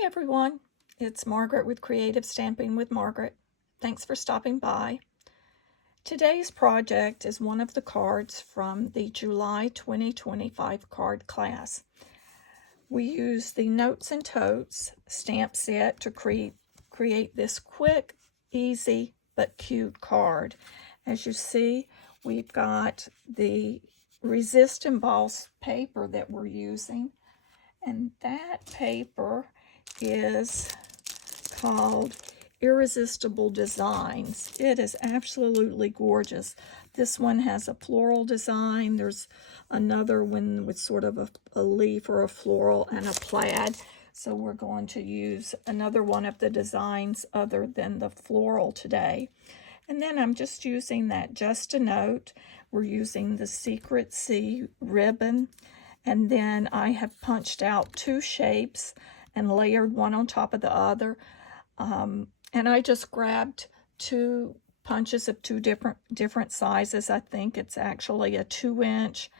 Hi everyone, it's Margaret with Creative Stamping with Margaret. Thanks for stopping by. Today's project is one of the cards from the July 2025 card class. We use the Notes and Totes Stamp Set to create this quick, easy, but cute card. As you see, we've got the Resist embossed paper that we're using, and that paper is called Irresistible Designs. It is absolutely gorgeous. This one has a floral design. There's another one with sort of a leaf or a floral and a plaid. So we're going to use another one of the designs other than the floral today. And then I'm just using that Just a Note. We're using the Secret Sea ribbon. And then I have punched out two shapes and layered one on top of the other. And I just grabbed two punches of two different sizes. I think it's actually a 2-inch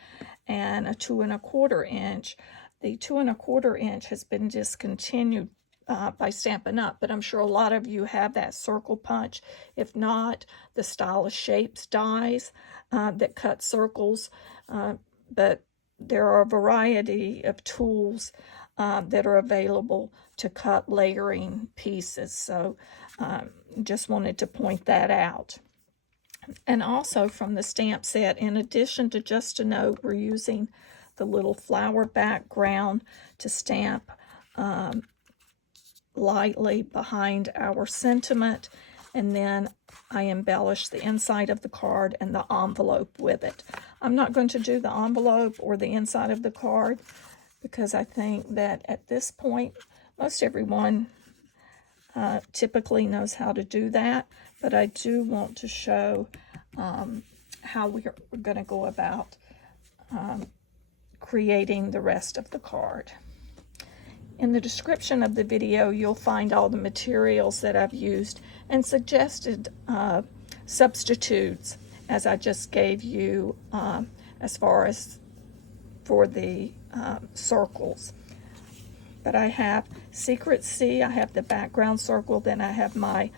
and a 2 1/4 inch. The 2 1/4 inch has been discontinued by Stampin' Up, but I'm sure a lot of you have that circle punch. If not, the Stylish Shapes dies that cut circles, but there are a variety of tools that are available to cut layering pieces. So just wanted to point that out. And also from the stamp set, in addition to Just a Note, we're using the little flower background to stamp lightly behind our sentiment. And then I embellish the inside of the card and the envelope with it. I'm not going to do the envelope or the inside of the card because I think that at this point, most everyone typically knows how to do that. But I do want to show how we're going to go about creating the rest of the card. In the description of the video, you'll find all the materials that I've used and suggested substitutes, as I just gave you as far as for the circles. But I have Secret Sea, I have the background circle, then I have my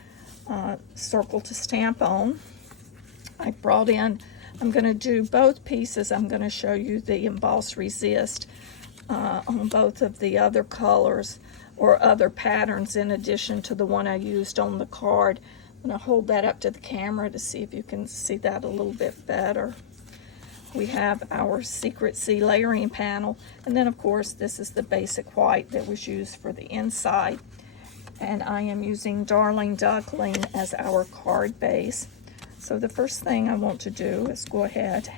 circle to stamp on. I brought in, I'm going to do both pieces. I'm going to show you the embossed resist on both of the other colors or other patterns in addition to the one I used on the card. I'm going to hold that up to the camera to see if you can see that a little bit better. We have our Secret Sea layering panel, and then of course this is the basic white that was used for the inside. And I am using Darling Duckling as our card base. So the first thing I want to do is go ahead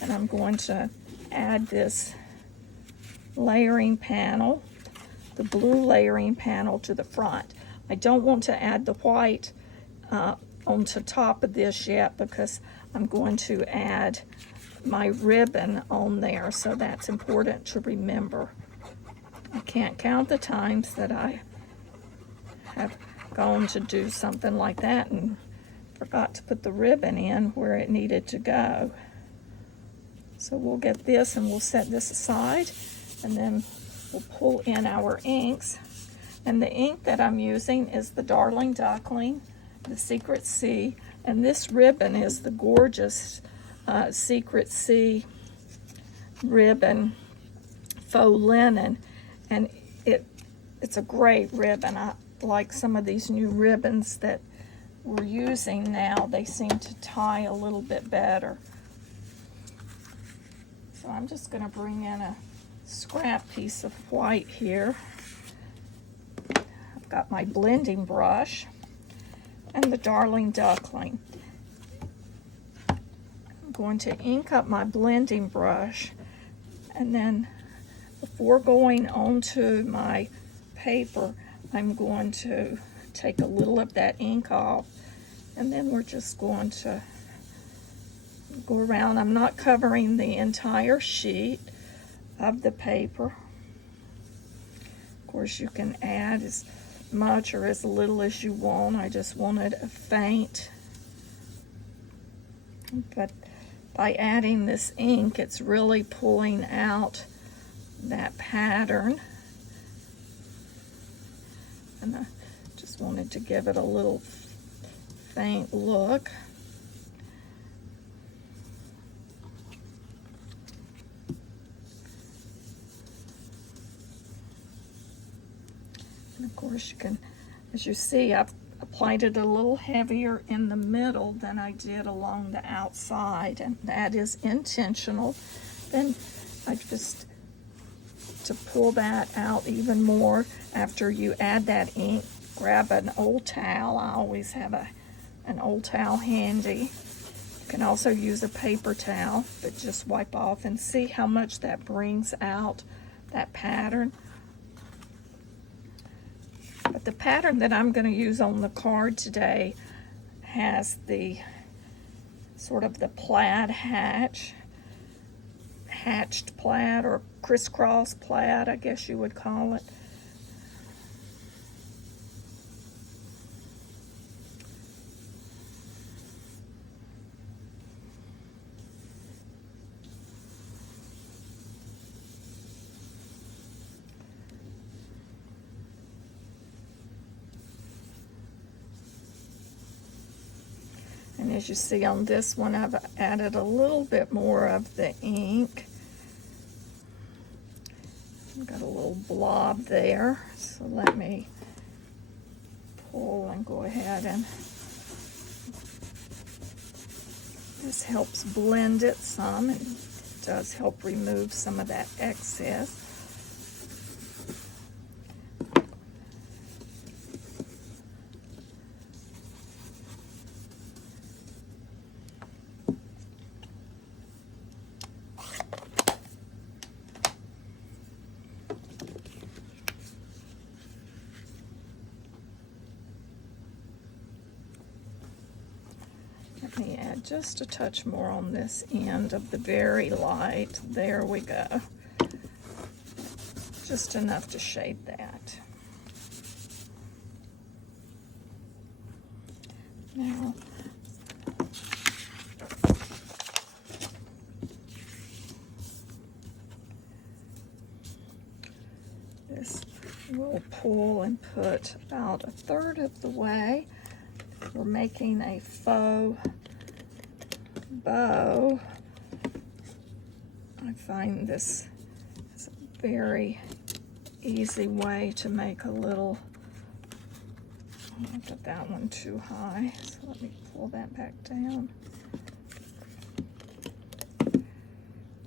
and I'm going to add this layering panel, the blue layering panel, to the front. I don't want to add the white onto top of this yet because I'm going to add my ribbon on there, so that's important to remember. I can't count the times that I have gone to do something like that and forgot to put the ribbon in where it needed to go. So we'll get this and we'll set this aside, and then we'll pull in our inks. And the ink that I'm using is the Darling Duckling, the Secret Sea, and this ribbon is the gorgeous Secret Sea ribbon faux linen, and it's a great ribbon. I like some of these new ribbons that we're using now. They seem to tie a little bit better. So I'm just going to bring in a scrap piece of white here. I've got my blending brush and the Darling Duckling. I'm going to ink up my blending brush, and then before going onto my paper, I'm going to take a little of that ink off, and then we're just going to go around. I'm not covering the entire sheet of the paper. Of course, you can add as much or as little as you want. I just wanted a faint, but by adding this ink, it's really pulling out that pattern. and I just wanted to give it a little faint look. And of course you can, as you see, I've applied it a little heavier in the middle than I did along the outside, and that is intentional. Then I just, to pull that out even more, after you add that ink, grab an old towel. I always have an old towel handy. You can also use a paper towel, but just wipe off and see how much that brings out that pattern. But the pattern that I'm going to use on the card today has the sort of the plaid hatched plaid, or crisscross plaid, I guess you would call it. And as you see on this one, I've added a little bit more of the ink. I've got a little blob there, so let me pull and go ahead, and this helps blend it some, and it does help remove some of that excess. Let me add just a touch more on this end of the very light. There we go. Just enough to shade that. Now, this we'll pull and put about 1/3 of the way. We're making a faux bow. I find this is a very easy way to make a little, I don't put that one too high, so let me pull that back down.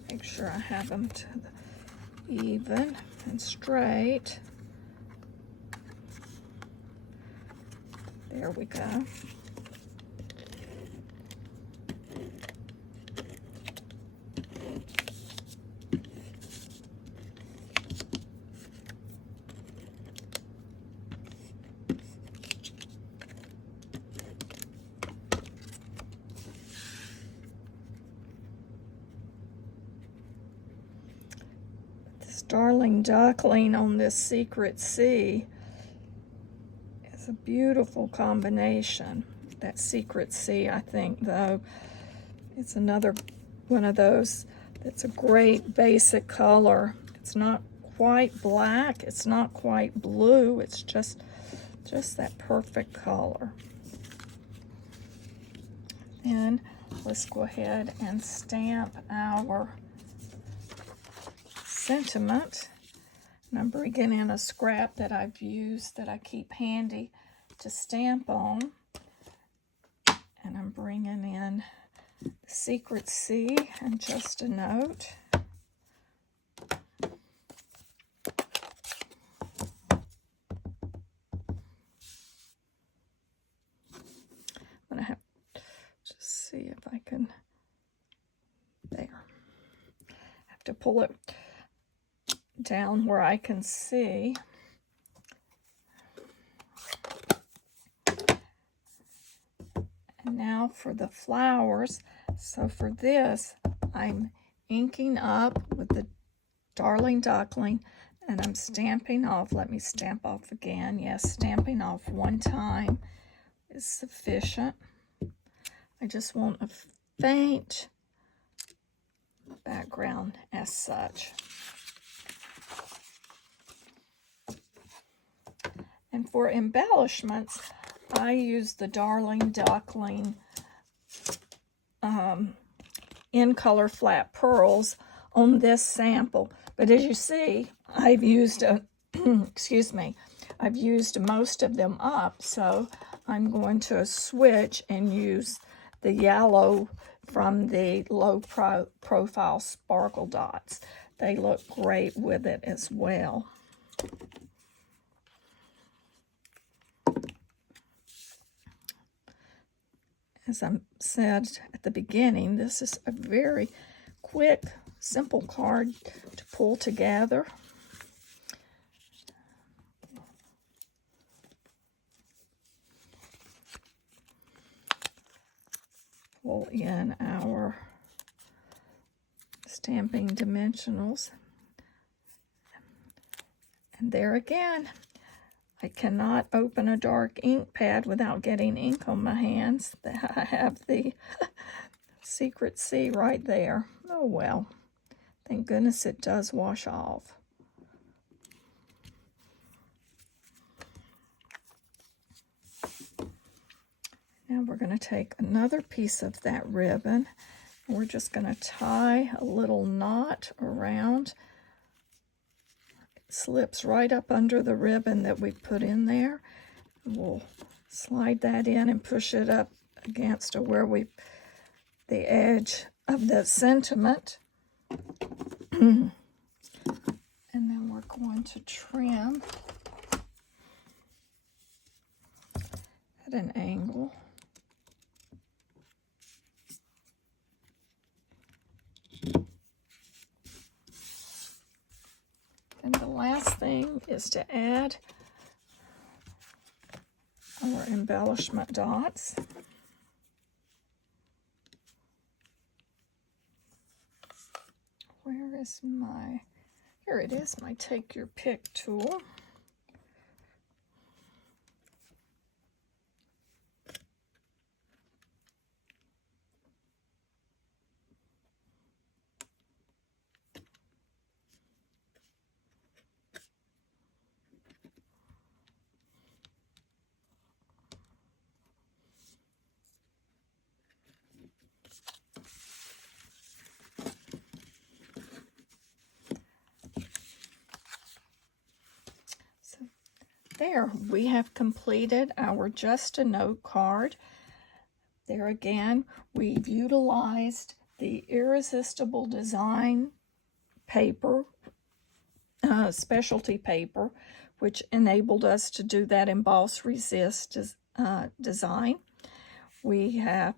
Make sure I have them to the even and straight. There we go. This Darling Duckling on this Secret Sea is a beautiful combination. That Secret Sea, I think, though, it's another one of those that's a great basic color. It's not quite black, it's not quite blue, it's just that perfect color. Then let's go ahead and stamp our sentiment. And I'm bringing in a scrap that I've used that I keep handy to stamp on. And I'm bringing in Secret Sea and just a note. I'm going to have to just see if I can, there. Have to pull it down where I can see. And now for the flowers. So for this, I'm inking up with the Darling Duckling, and I'm stamping off. Let me stamp off again. Yes, stamping off one time is sufficient. I just want a faint background as such. And for embellishments, I use the Darling Duckling in color flat pearls on this sample. But as you see, I've used excuse me, I've used most of them up, so I'm going to switch and use the yellow from the low profile sparkle dots. They look great with it as well. As I said at the beginning, this is a very quick, simple card to pull together. Pull in our stamping dimensionals. And there again, I cannot open a dark ink pad without getting ink on my hands. I have the secret C right there. Oh well, thank goodness it does wash off. Now we're going to take another piece of that ribbon. We're just going to tie a little knot around. It slips right up under the ribbon that we put in there. We'll slide that in and push it up against the edge of the sentiment. And then we're going to trim at an angle. And the last thing is to add our embellishment dots. Where is my, here it is, my take your pick tool. There, we have completed our Just a Note card. There again, we've utilized the Irresistible design paper, specialty paper, which enabled us to do that emboss resist design. We have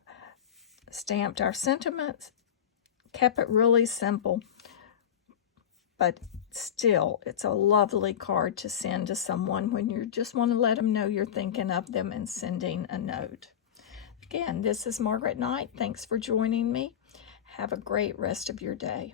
stamped our sentiments, kept it really simple, but still, it's a lovely card to send to someone when you just want to let them know you're thinking of them and sending a note. Again, this is Margaret Knight. Thanks for joining me. Have a great rest of your day.